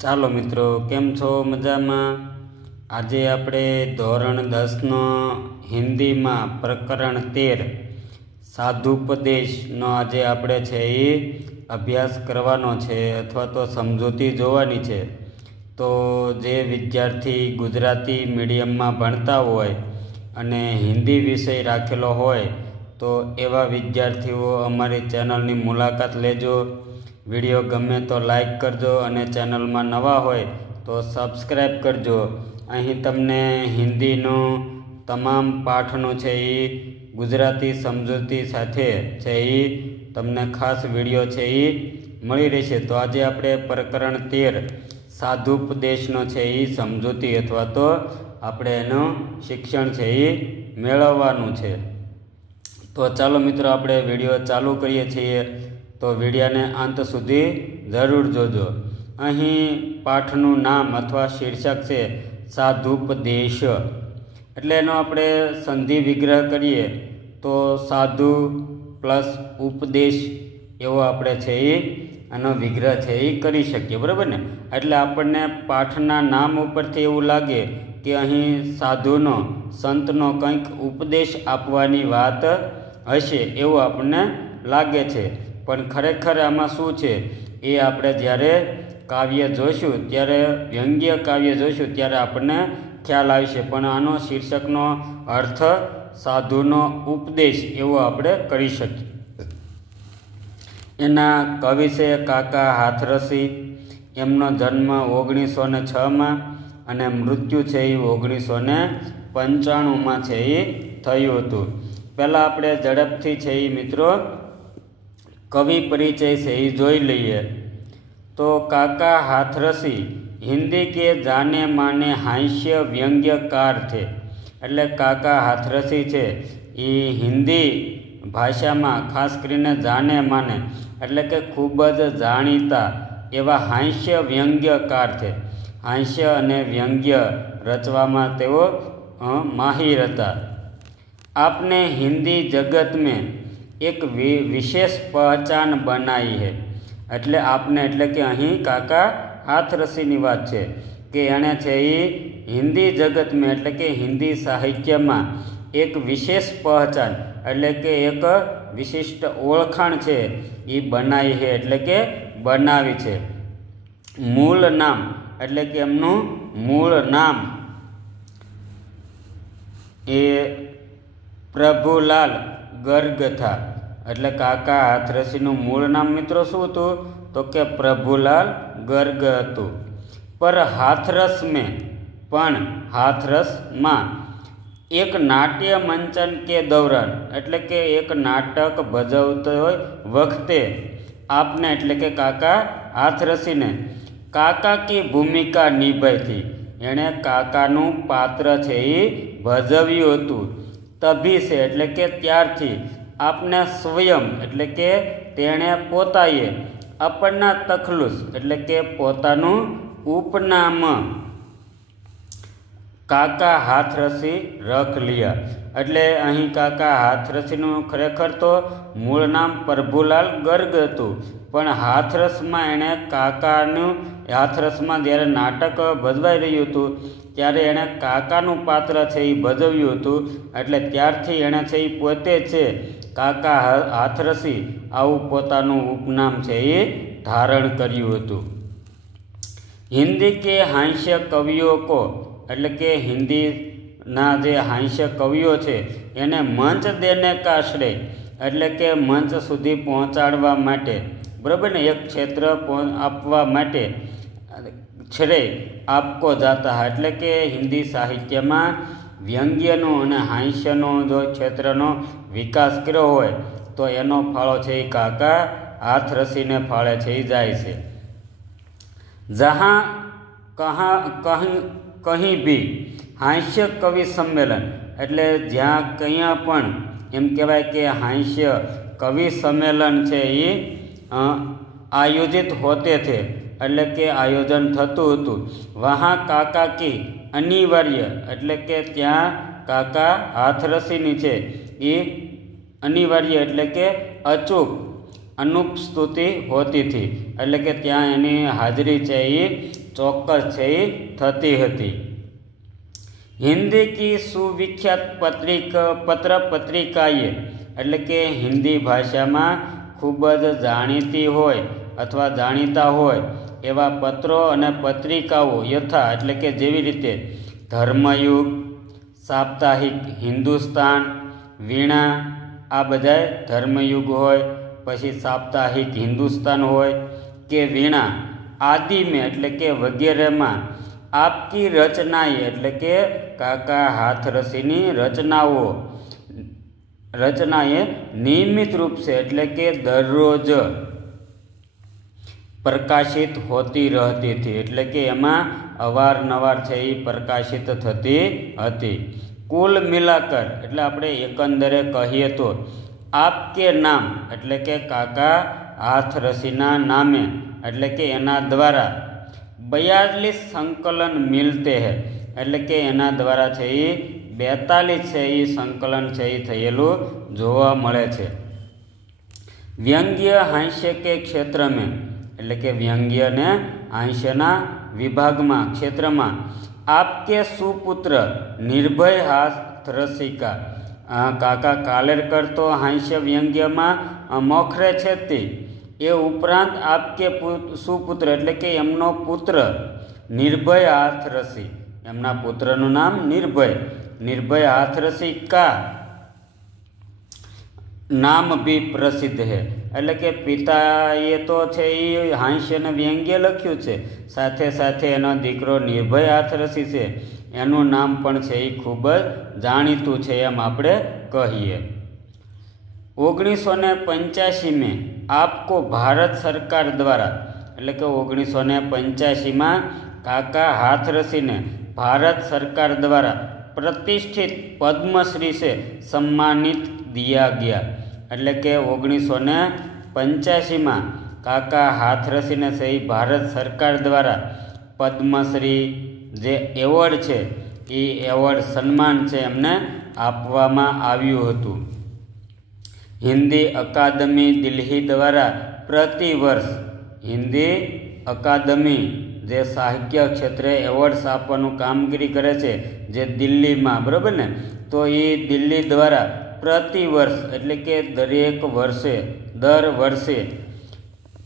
ચાલો મિત્રો, કેમ છો? મજામાં? આજે આપણે ધોરણ 10નો હિન્દીમાં પ્રકરણ 13 સાધુપદેશનો આજે આપણે છે એ અભ્યાસ કરવાનો છે અથવા તો સમજૂતી જોવાની છે। તો જે વિદ્યાર્થી ગુજરાતી મીડિયમમાં ભણતા હોય અને હિન્દી વિષય રાખેલો હોય તો એવા વિદ્યાર્થીઓ અમારી ચેનલની મુલાકાત લેજો। વિડીયો ગમે તો લાઈક કરજો અને ચેનલમાં નવા હોય તો સબસ્ક્રાઈબ કરજો। અહીં તમને હિન્દીનું તમામ પાઠનું છે એ ગુજરાતી સમજૂતી સાથે છે એ તમને ખાસ વિડીયો છે એ મળી રહેશે। તો આજે આપણે પ્રકરણ 13 સાધુપદેશનો છે એ સમજૂતી અથવા તો આપણે એનું શિક્ષણ છે એ મેળવવાનું છે। તો ચાલો મિત્રો, આપણે વિડીયો ચાલુ કરીએ છીએ તો વિડીયાને અંત સુધી જરૂર જોજો। અહીં પાઠનું નામ અથવા શીર્ષક છે સાધુપદેશ, એટલે એનો આપણે સંધિ વિગ્રહ કરીએ તો સાધુ પ્લસ ઉપદેશ એવો આપણે છે એ આનો વિગ્રહ છે એ કરી શકીએ, બરાબર ને। એટલે આપણને પાઠના નામ ઉપરથી એવું લાગે કે અહીં સાધુનો સંતનો કંઈક ઉપદેશ આપવાની વાત હશે એવું આપણને લાગે છે, પણ ખરેખર આમાં શું છે એ આપણે જ્યારે કાવ્ય જોઈશું ત્યારે વ્યંગ્ય કાવ્ય જોઈશું ત્યારે આપણને ખ્યાલ આવશે। પણ આનો શીર્ષકનો અર્થ સાધુનો ઉપદેશ એવો આપણે કરી શકીએ। એના કવિ છે કાકા હાથરસી। એમનો જન્મ 1906માં અને મૃત્યુ છે એ 1995માં છે એ થયું હતું। પહેલાં આપણે ઝડપથી છે એ મિત્રો કવિ પરિચય છે એ જોઈ લઈએ તો કાકા હાથરસી हिंदी के जाने माने हास्य व्यंग्यकार थे। એટલે કાકા હાથરસી છે એ હિન્દી ભાષામાં ખાસ કરીને જાને માને એટલે કે ખૂબ જ જાણીતા એવા હાસ્ય વ્યંગ્યકાર છે। હાસ્ય અને વ્યંગ્ય રચવામાં તેઓ માહિર હતા। आपने हिंदी जगत में एक विशेष पहचान बनाई है। એટલે આપને એટલે કે અહીં કાકા હાથરસીની વાત છે કે એણે છે એ હિન્દી જગતમાં એટલે કે હિન્દી સાહિત્યમાં એક વિશેષ પહચાન એટલે કે એક વિશિષ્ટ ઓળખાણ છે એ બનાવી છે એટલે કે બનાવી છે। મૂળ નામ એટલે કે એમનું મૂળ નામ એ પ્રભુલાલ ગર્ગ થા। એટલે કાકા હાથરસીનું મૂળ નામ મિત્રો શું હતું તો કે પ્રભુલાલ ગર્ગ હતું। પર હાથરસ में પણ હાથરસમાં એક નાટ્ય મંચન કે દौरान એટલે કે એક નાટક ભજવતો વખતે આપને એટલે કે કાકા હાથરસીને કાકા की ભૂમિકા નિભાઈ थी। એણે કાકાનું પાત્ર છે એ ભજવ્યું હતું। તભી છે એટલે કે ત્યારથી આપને સ્વયં એટલે કે તેણે પોતાએ અપના તખલુસ એટલે કે પોતાનું ઉપનામ કાકા હાથરસી રખ લિયા। એટલે અહીં કાકા હાથરસીનું ખરેખર તો મૂળ નામ પ્રભુલાલ ગર્ગ હતું, પણ હાથરસમાં એણે કાકાનું હાથરસમાં જ્યારે નાટક ભજવાઈ રહ્યું હતું ત્યારે એણે કાકાનું પાત્ર છે એ ભજવ્યું હતું। એટલે ત્યારથી એણે છે એ પોતે છે કાકા હાથરસી આવું પોતાનું ઉપનામ છે એ ધારણ કર્યું હતું। હિન્દી કે હાસ્ય કવિઓ કો એટલે કે હિન્દીના જે હાસ્ય કવિઓ છે એને મંચ દેને કા શ્રેય એટલે કે મંચ સુધી પહોંચાડવા માટે, બરાબર ને, એક ક્ષેત્ર આપવા માટે શ્રેય આપકો જાતા હૈ। એટલે કે હિન્દી સાહિત્યમાં વ્યંગ્યનો અને હાસ્યનો જો ક્ષેત્રનો વિકાસ કર્યો હોય તો એનો ફાળો છે એ કાકા હાથરસીને ફાળે છે એ જાય છે। જહાં કहीं भी હાસ્ય કવિ સંમેલન એટલે જ્યાં કંયા પણ એમ કહેવાય કે હાસ્ય કવિ સંમેલન છે એ આયોજિત હોતે થે એટલે કે આયોજન થતું હતું। વહાં કાકા કી અનિવાર્ય એટલે કે ત્યાં કાકા હાથરસીની છે એ અનિવાર્ય એટલે કે અચૂક અનુપસ્તુતિ હોતી હતી એટલે કે ત્યાં એની હાજરી છે એ ચોક્કસ છે એ થતી હતી। हिंदी की सुविख्यात पत्र पत्रिकाए एटले के हिंदी भाषा में खूब ज जाणीती होय अथवा जाणीता होय एवा पत्रों अने पत्रिकाओ यथा एटले के जेवी रीते धर्मयुग, साप्ताहिक हिंदुस्तान, वीणा आ बधाय धर्मयुग होय, पछी साप्ताहिक हिंदुस्तान होय के वीणा आदि में एटले के वगैरह में आपकी रचनाएं एटले के काका हाथरसीनी रचनाएं नियमित रूप से एटले के दररोज प्रकाशित होती रहती थी। एटले के एमां अवारनवार छे ई प्रकाशित थती हती। कुल मिलाकर एटले आपणे एकंदरे कहीए तो आपके नाम एटले के काका हाथरसीना नामे एटले के एना द्वारा 42 संकलन मिलते हैं एटले के एना द्वारा छे 42 छे ई संकलन छे ई थयेलुं जोवा मळे छे। व्यंग्य हास्य के क्षेत्र में एटले के व्यंग्य ने हास्यना विभाग में क्षेत्र में आपके सुपुत्र निर्भय हाथरसिका काका कालेरकर तो हास्य व्यंग्य में मोखरे छे ते ए उपरांत आपके सुपुत्र एटले के एमनो पुत्र निर्भय हाथरसी एमना पुत्रનું नाम निर्भय हाथरसी का नाम भी प्रसिद्ध है। एटले के पिताए तो छे ई हास्य ने व्यंग्य लख्युं छे, साथे साथे एनो दीकरो निर्भय हाथरसी छे एनुं नाम पण छे ई खूब ज जाणीतुं छे एम आपणे कहीए। 1985 में आपको भारत सरकार द्वारा एटले के 1985 में काका हाथरसी ने भारत सरकार द्वारा प्रतिष्ठित पद्मश्री से सम्मानित दिया गया। एटले के 1985 में काका हाथरसी ने सही भारत सरकार द्वारा पद्मश्री जे एवोर्ड छे ए एवोर्ड सन्मान छे एमने आपवामां आव्युं हतुं। हिंदी अकादमी दिल्ही द्वारा प्रति वर्ष हिंदी अकादमी जे साहित्य क्षेत्रे एवोर्ड्स आपवानुं कामगीरी करे छे जे दिल्ली में बराबर ने तो ये दिल्ली द्वारा प्रति वर्ष एटले के दर वर्षे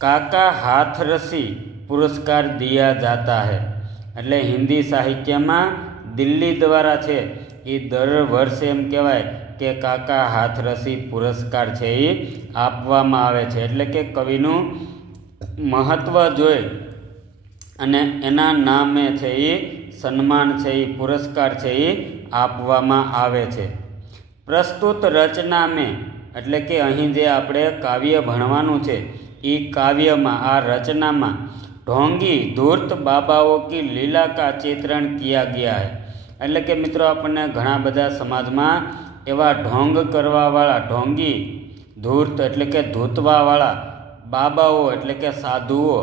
काका हाथरसी पुरस्कार दिया जाता है। एटले हिंदी साहित्य में दिल्ली द्वारा छे ये दर वर्षे एम कहेवाय के काका हाथरसी पुरस्कार छे ई आपवामां आवे छे। एटले के कविनुं महत्व जोई अने एना नामे छे ई सन्मान छे ई पुरस्कार छे ई आपवामां आवे छे। प्रस्तुत रचना में एटले के अहीं जे आपणे काव्य भणवानुं छे ई काव्यमां आ रचनामां ढोंगी धूर्त बाबाओं की लीला का चित्रण किया गया है। एटले के मित्रों आपणे घणा बधा समाजमां एवा ढोंग करवावाळा ढोंगी धूर्त एटले के धूतवावाळा बाबाओं एटले के साधुओं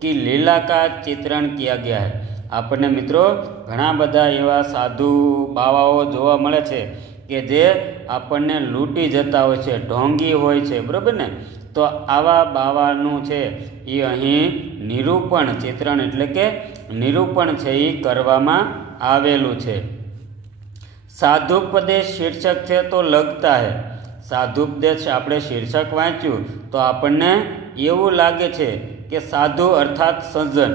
की लीला का चित्रण किया गया है। आपने मित्रों घणा बधा एवा साधु बावाओ जोवा मळे छे के जे आपने लूटी जता होय छे, ढोंगी होय छे बराबर ने। तो आवा बावानुं छे ई अहीं निरूपण चित्रण एटले के निरूपण छे ई करवामां आवेलुं छे। साधुपदेश शीर्षक छे तो लगता है साधुपदेश आपणे शीर्षक वांच्युं तो आपने एवुं लागे छे के साधु अर्थात सज्जन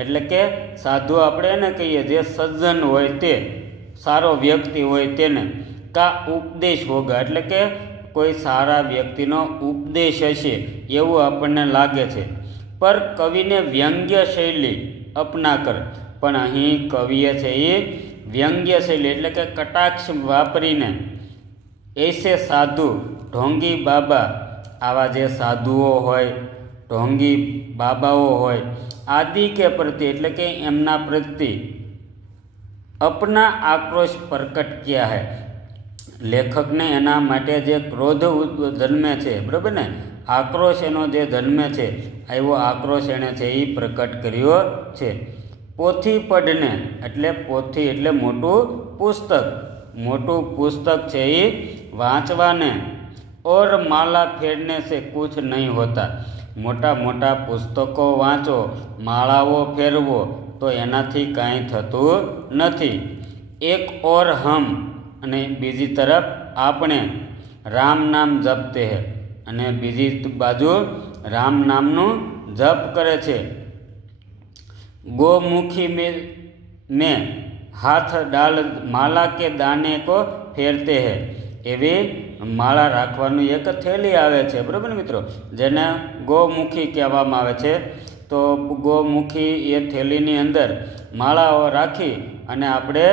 एटले के साधु आपणे ने कहीए जे सज्जन होय ते सारो व्यक्ति होय तेने का उपदेश होगा एटले के कोई सारा व्यक्तिनो उपदेश हशे एवुं आपणे लागे छे। पर कविने व्यंग्य शैली अपनाकर पण अहीं कविए छे ए व्यंग्य शैली एटले के कटाक्ष वापरीने ऐसे साधु ढोंगी बाबा आवा जे साधुओ होय ढोंगी बाबाओ होय आदि के प्रति एटले के एमना प्रति अपना आक्रोश प्रकट किया है। लेखक ने एना माटे जे क्रोध जन्मे छे बराबर ने आक्रोश एनो जे जन्मे छे एवो आक्रोश एने छे ई प्रकट कर्यो छे। पोथी पढ़ने एटले पोथी एटले मोटू पुस्तक छे ई वांचवाने और माला फेरने से कुछ नहीं होता। મોટા મોટા પુસ્તકો વાંચો, માળાઓ ફેરવો તો એનાથી કાંઈ થતું નથી. એક ઓર હમ અને બીજી તરફ આપણે રામ નામ જપતે હૈ અને બીજી બાજુ રામ નામનું જપ કરે છે. ગોમુખી में હાથ ડાલ માલા કે દાને કો ફેરતે હૈ. એવી માળા રાખવાનું એક થેલી આવે છે, બરાબર મિત્રો, જેને ગોમુખી કહેવામાં આવે છે. તો ગોમુખી એ થેલીની અંદર માળાઓ રાખી અને આપણે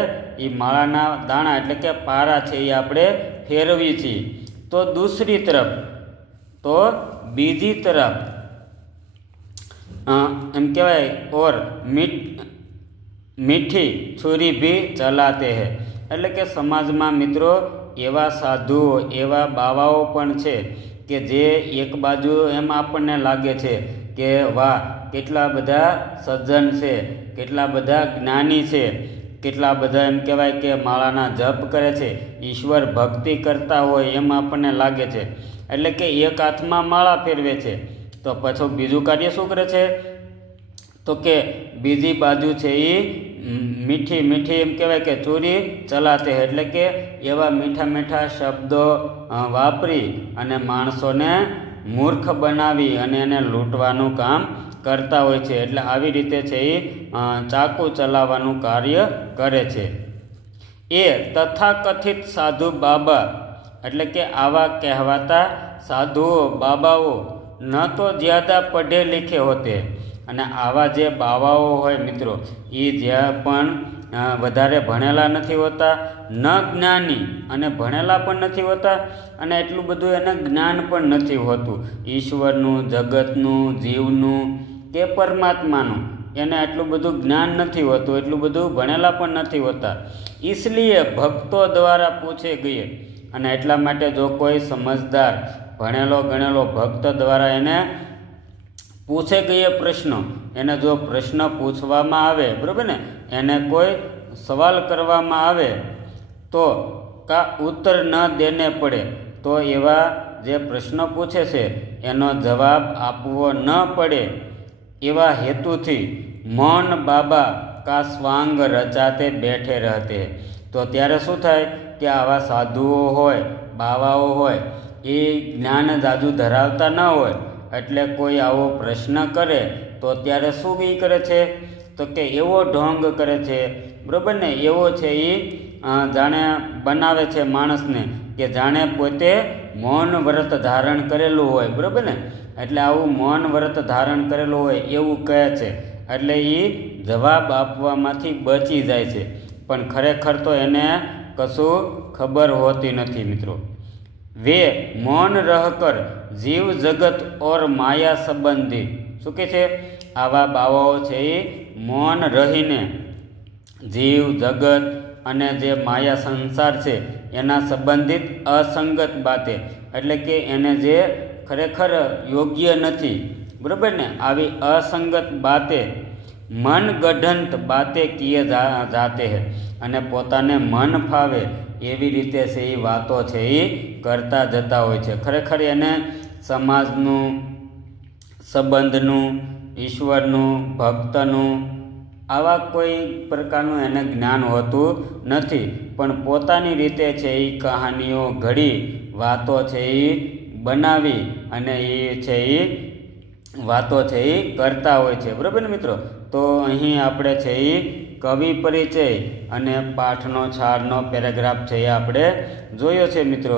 એ માળાના દાણા એટલે કે પારા છે એ આપણે ફેરવીએ છીએ. તો દૂસરી તરફ તો બીજી તરફ એમ કહેવાય ઓર મીઠી છુરી ભી ચલાતે હૈ. એટલે કે સમાજમાં મિત્રો એવા સાધુઓ એવા બાવાઓ પણ છે કે જે એક બાજુ એમ આપણને લાગે છે કે વાહ કેટલા બધા સજ્જન છે, કેટલા બધા જ્ઞાની છે, કેટલા બધા એમ કહેવાય કે માળાના જપ કરે છે, ઈશ્વર ભક્તિ કરતા હોય એમ આપણને લાગે છે. એટલે કે એક હાથમાં માળા ફેરવે છે તો પાછું બીજું કાર્ય શું કરે છે તો કે બીજી બાજુ છે એ મીઠી મીઠી એમ કહેવાય કે ચોરી ચલાતે. એટલે કે એવા મીઠા મીઠા શબ્દો વાપરી અને માણસોને મૂર્ખ બનાવી અને એને લૂંટવાનું કામ કરતા હોય છે. એટલે આવી રીતે છે એ ચાકુ ચલાવવાનું કાર્ય કરે છે. એ તથાકથિત સાધુ બાબા એટલે કે આવા કહેવાતા સાધુઓ બાબાઓ ન તો જ્યાદા પઢે લિખે હોતે. અને આવા જે બાવાઓ હોય મિત્રો એ જ્યાં પણ વધારે ભણેલા નથી હોતા, ન જ્ઞાની અને ભણેલા પણ નથી હોતા અને એટલું બધું એને જ્ઞાન પણ નથી હોતું ઈશ્વરનું, જગતનું, જીવનું કે પરમાત્માનું. એને એટલું બધું જ્ઞાન નથી હોતું, એટલું બધું ભણેલા પણ નથી હોતા. इसलिए ભક્તો દ્વારા પૂછે ગયે. અને એટલા માટે જો કોઈ સમજદાર ભણેલો ગણેલો ભક્ત દ્વારા એને પૂછે ગયે પ્રશ્નો, એને જો પ્રશ્ન પૂછવામાં આવે, બરાબર ને, એને કોઈ સવાલ કરવામાં આવે તો કા ઉત્તર ન દેને પડે, તો એવા જે પ્રશ્ન પૂછે છે એનો જવાબ આપવો ન પડે એવા હેતુથી મૌન બાબા કા સ્વાંગ રચાતે બેઠે રહતે. તો ત્યારે શું થાય કે આવા સાધુઓ હોય, બાવાઓ હોય, એ જ્ઞાન જાજુ ધરાવતા ન હોય એટલે કોઈ આવો પ્રશ્ન કરે તો ત્યારે શું બી કરે છે તો કે એવો ઢોંગ કરે છે, બરાબર ને, એવો છે એ જાણે બનાવે છે માણસને કે જાણે પોતે મૌન વ્રત ધારણ કરેલું હોય, બરાબર ને. એટલે આવું મૌન વ્રત ધારણ કરેલું હોય એવું કહે છે. એટલે એ જવાબ આપવામાંથી બચી જાય છે, પણ ખરેખર તો એને કશું ખબર હોતી નથી મિત્રો. વે મૌન રહકર જીવ જગત ઓર માયા સંબંધી. શું કહે છે? આવા બાવાઓ છે એ મૌન રહીને જીવ જગત અને જે માયા સંસાર છે એના સંબંધિત અસંગત બાતે, એટલે કે એને જે ખરેખર યોગ્ય નથી, બરાબર ને, આવી અસંગત બાતે મન ગઢંત બાતે કિએ જાતે હે. અને પોતાને મન ફાવે એવી રીતે છે એ વાતો છે એ કરતા જતા હોય છે. ખરેખર એને સમાજનું, સંબંધનું, ઈશ્વરનું, ભક્તનું આવા કોઈ પ્રકારનું એને જ્ઞાન હોતું નથી, પણ પોતાની રીતે છે એ કહાનીઓ ઘડી વાતો છે એ બનાવી અને એ છે એ વાતો છે એ કરતા હોય છે, બરાબર ને મિત્રો. તો અહીં આપણે છે એ કવિ પરિચય અને પાઠનો છાળનો પેરેગ્રાફ છે એ આપણે જોયો છે મિત્રો.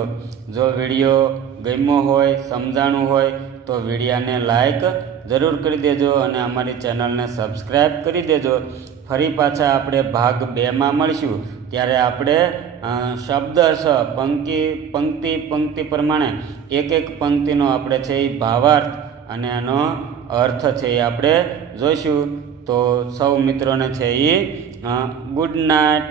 જો વિડીયો ગમ્યો હોય, સમજાણું હોય તો વિડીયાને લાઈક જરૂર કરી દેજો અને અમારી ચેનલને સબસ્ક્રાઈબ કરી દેજો. ફરી પાછા આપણે ભાગ 2માં મળીશું, ત્યારે આપણે શબ્દશ પંક્તિ પ્રમાણે એક એક પંક્તિનો આપણે છે એ ભાવાર્થ અને એનો અર્થ છે એ આપણે જોઈશું. તો સૌ મિત્રોને છે એ ગુડ નાઇટ.